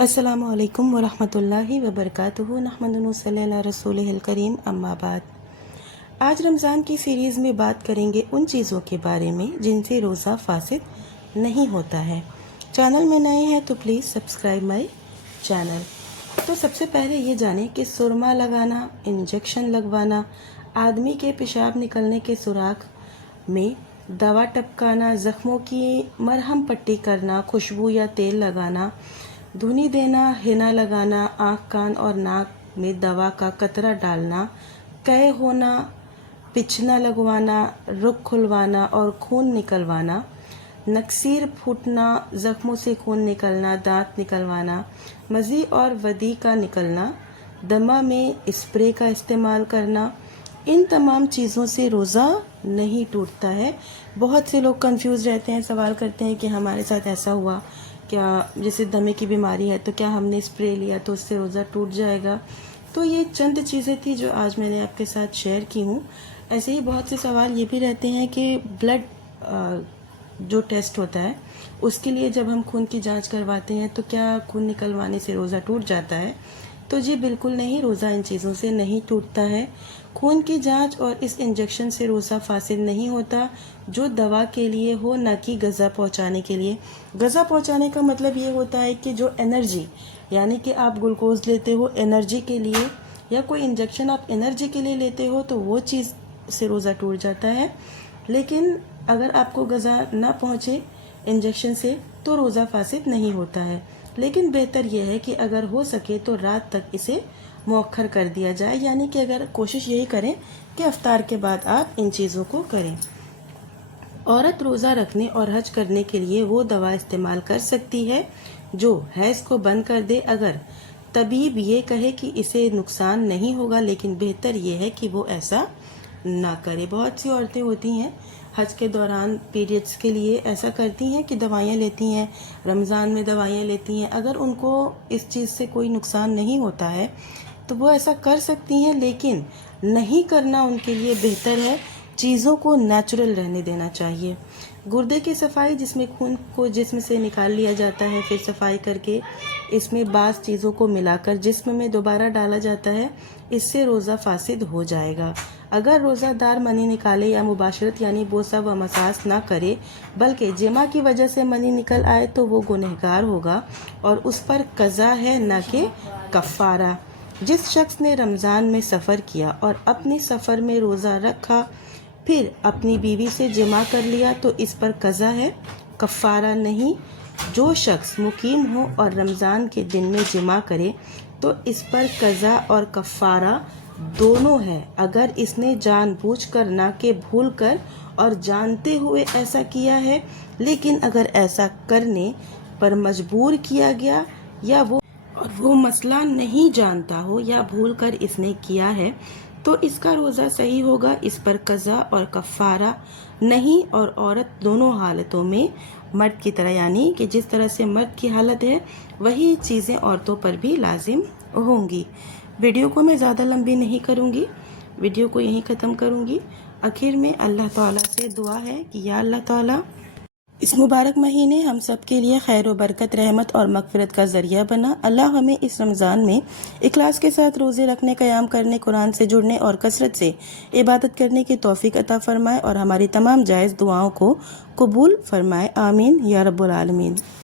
السلام علیکم ورحمۃ اللہ وبرکاتہ۔ نحمدہ ونصلی علی رسولہ الکریم، اما بعد۔ آج رمضان کی سیریز میں بات کریں گے ان چیزوں کے بارے میں جن سے روزہ فاسد نہیں ہوتا ہے۔ چینل میں نئے ہیں تو پلیز سبسکرائب مائی چینل۔ تو سب سے پہلے یہ جانیں کہ سرما لگانا، انجیکشن لگوانا، آدمی کے پیشاب نکلنے کے سوراخ میں دوا ٹپکانا، زخموں کی مرہم پٹی کرنا، خوشبو یا تیل لگانا، دھنی دینا، ہینا لگانا، آنکھ، کان اور ناک میں دوا کا قطرہ ڈالنا، قے ہونا، پچنا لگوانا، رگ کھلوانا اور خون نکلوانا، نکسیر پھوٹنا، زخموں سے خون نکلنا، دانت نکلوانا، مزی اور ودی کا نکلنا، دمہ میں اسپرے کا استعمال کرنا، ان تمام چیزوں سے روزہ نہیں ٹوٹتا ہے۔ بہت سے لوگ کنفیوز رہتے ہیں، سوال کرتے ہیں کہ ہمارے ساتھ ایسا ہوا، کیا جیسے دمے کی بیماری ہے تو کیا ہم نے اسپرے لیا تو اس سے روزہ ٹوٹ جائے گا؟ تو یہ چند چیزیں تھی جو آج میں نے آپ کے ساتھ شیئر کی ہوں۔ ایسے ہی بہت سے سوال یہ بھی رہتے ہیں کہ بلڈ جو ٹیسٹ ہوتا ہے اس کے لیے جب ہم خون کی جانچ کرواتے ہیں تو کیا خون نکلوانے سے روزہ ٹوٹ جاتا ہے؟ تو جی بالکل نہیں، روزہ ان چیزوں سے نہیں ٹوٹتا ہے۔ خون کی جانچ اور اس انجیکشن سے روزہ فاسد نہیں ہوتا، جو دوا کے لیے ہو، نہ کہ غذا پہنچانے کے لیے۔ غذا پہنچانے کا مطلب یہ ہوتا ہے کہ جو انرجی، یعنی کہ آپ گلوکوز لیتے ہو انرجی کے لیے، یا کوئی انجیکشن آپ انرجی کے لیے لیتے ہو تو وہ چیز سے روزہ ٹوٹ جاتا ہے۔ لیکن اگر آپ کو غذا نہ پہنچے انجیکشن سے تو روزہ فاسد نہیں ہوتا ہے۔ لیکن بہتر یہ ہے کہ اگر ہو سکے تو رات تک اسے مؤخر کر دیا جائے، یعنی کہ اگر کوشش یہی کریں کہ افطار کے بعد آپ ان چیزوں کو کریں۔ عورت روزہ رکھنے اور حج کرنے کے لیے وہ دوا استعمال کر سکتی ہے جو حیض کو بند کر دے، اگر طبیب یہ کہے کہ اسے نقصان نہیں ہوگا، لیکن بہتر یہ ہے کہ وہ ایسا نہ کرے۔ بہت سی عورتیں ہوتی ہیں حج کے دوران پیریڈز کے لیے ایسا کرتی ہیں کہ دوائیاں لیتی ہیں، رمضان میں دوائیاں لیتی ہیں۔ اگر ان کو اس چیز سے کوئی نقصان نہیں ہوتا ہے تو وہ ایسا کر سکتی ہیں، لیکن نہیں کرنا ان کے لیے بہتر ہے۔ چیزوں کو نیچرل رہنے دینا چاہیے۔ گردے کی صفائی، جس میں خون کو جسم سے نکال لیا جاتا ہے، پھر صفائی کر کے اس میں بعض چیزوں کو ملا کر جسم میں دوبارہ ڈالا جاتا ہے، اس سے روزہ فاسد ہو جائے گا۔ اگر روزہ دار منی نکالے یا مباشرت یعنی بوسہ و مساس نہ کرے، بلکہ جماع کی وجہ سے منی نکل آئے تو وہ گنہگار ہوگا اور اس پر قضا ہے، نہ کہ کفارہ۔ جس شخص نے رمضان میں سفر کیا اور اپنی سفر میں روزہ رکھا، پھر اپنی بیوی سے جماع کر لیا تو اس پر قضا ہے، کفارہ نہیں۔ جو شخص مقیم ہو اور رمضان کے دن میں جماع کرے تو اس پر قضا اور کفارہ دونوں ہے، اگر اس نے جان بوجھ کر نہ کہ بھول کر اور جانتے ہوئے ایسا کیا ہے۔ لیکن اگر ایسا کرنے پر مجبور کیا گیا یا وہ مسئلہ نہیں جانتا ہو یا بھول کر اس نے کیا ہے تو اس کا روزہ صحیح ہوگا، اس پر قضا اور کفارہ نہیں۔ اور عورت دونوں حالتوں میں مرد کی طرح، یعنی کہ جس طرح سے مرد کی حالت ہے وہی چیزیں عورتوں پر بھی لازم ہوں گی۔ ویڈیو کو میں زیادہ لمبی نہیں کروں گی، ویڈیو کو یہیں ختم کروں گی۔ آخر میں اللہ تعالیٰ سے دعا ہے کہ یا اللہ تعالیٰ اس مبارک مہینے ہم سب کے لیے خیر و برکت، رحمت اور مغفرت کا ذریعہ بنا۔ اللہ ہمیں اس رمضان میں اخلاص کے ساتھ روزے رکھنے، قیام کرنے، قرآن سے جڑنے اور کثرت سے عبادت کرنے کی توفیق عطا فرمائے اور ہماری تمام جائز دعاؤں کو قبول فرمائے، آمین یا رب العالمین۔